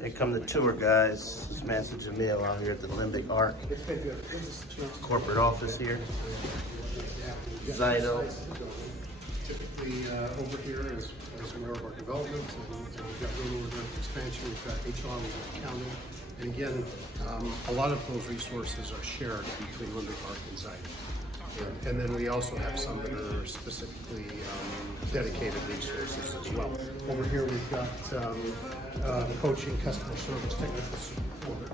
Here come the tour guys. This man's Jamil out here at the Limbic Arc corporate office here. Zyto. Typically over here is more of our development, and we've got room for expansion. We've got HR, we've got accounting, and again, a lot of those resources are shared between Limbic Arc and Zyto. And then we also have some that are specifically dedicated resources as well. Over here we've got the coaching, customer service, technical support.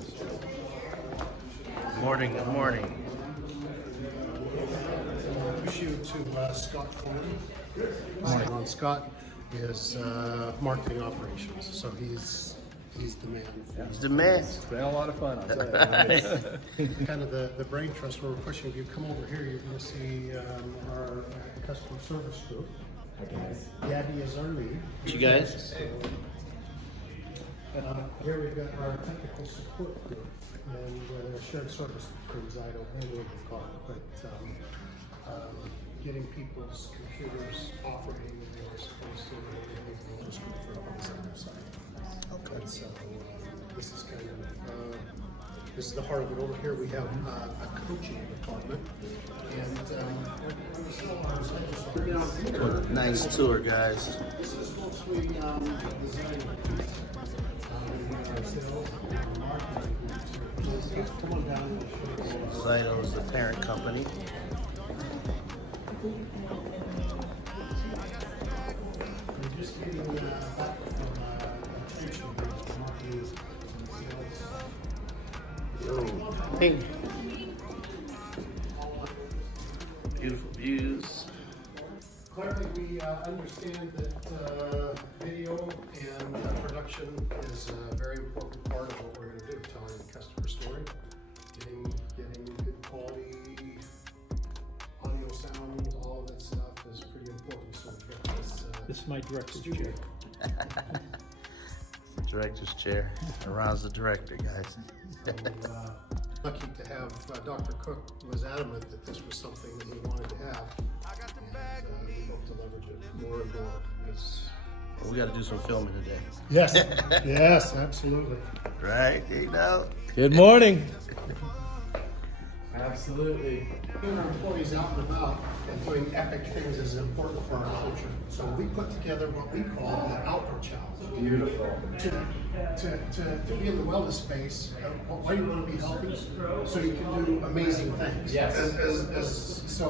Good morning, good morning. Introduce you to Scott Coleman. Ron Scott is marketing operations, so he's the man. He's the man. It's been a lot of fun, I'll tell you. Kind of the brain trust where we're pushing. If you come over here, you're going to see our customer service group. Gabby is our lead. You guys? Here we've got our technical support group and shared service between Zyto and Limbic Arc. But getting people's computers operating the way they're supposed to, and this group for on the Zyto side. Okay. So this is kind of this is the heart of it. Over here we have a coaching department, and Nice tour, guys. this is mostly design. Come on down. Zyto is the parent company. We're just getting back from teaching marketing. Hey. Beautiful views. Clearly, we understand that video and production is a very important part of what we're going to do, telling the customer story, getting good quality audio, sound, all of that stuff is pretty important. So we've got This is my director's studio. chair. It's the director's chair. Ron's the director, guys. Lucky to have Dr. Cook was adamant that this was something that he wanted to have, and we hope to leverage it more and more. We got to do some filming today. Yes, yes, absolutely. Right? You know? Good morning. Absolutely. Getting our employees out and about and doing epic things is important for our culture. So we put together what we call the Outdoor Challenge. Beautiful. To be in the wellness space, why do you want to be healthy? So you can do amazing things. Yes. So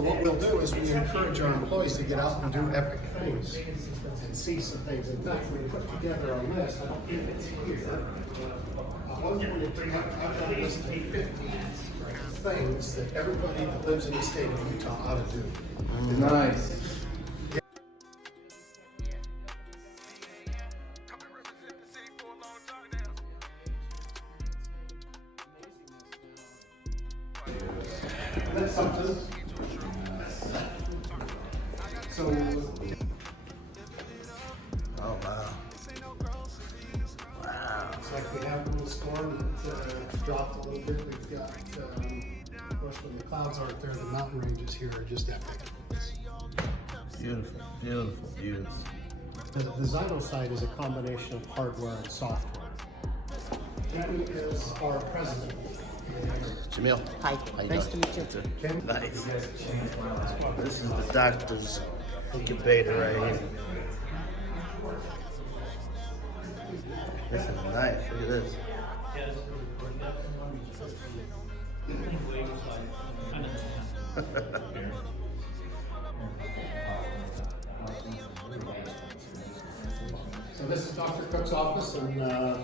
what we'll do is we encourage our employees to get out and do epic things and see some things. In fact, we put together a list. I don't think it's here. I've got a list of 50 things that everybody that lives in the state of Utah ought to do. Nice. That's something. So, Oh, wow. Wow. it's like we have a little storm that dropped a little bit. We've got, of course, when the clouds aren't there, the mountain ranges here are just epic. Beautiful, beautiful, beautiful. The Zyto side is a combination of hardware and software. Kenny is our president. Jamil. Hi. How you Nice doing? to meet you. Ken? Nice. This is the doctor's incubator right here. This is nice. Look at this. So this is Dr. Cook's office, and yeah,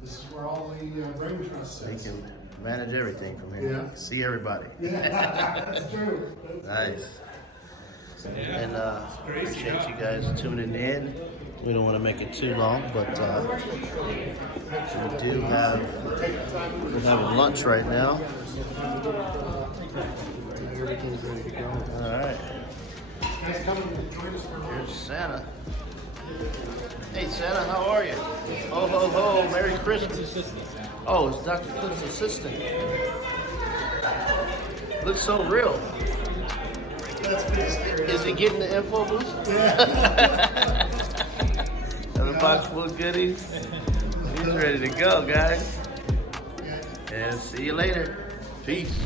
this is where all the brain trust They sits. can manage everything from here. Yeah. See everybody. Yeah, that's true. Nice. And appreciate you guys tuning in. We don't want to make it too long, but we do have we're having lunch right now. Everything's ready to go. All right. Guys, come and join us for Here's Santa. Hey Santa, how are you? Ho ho ho! Merry Christmas. Oh, it's Dr. Cook's assistant. Looks so real. Is he getting the info boost? Another box full of goodies. He's ready to go, guys. And see you later. Peace.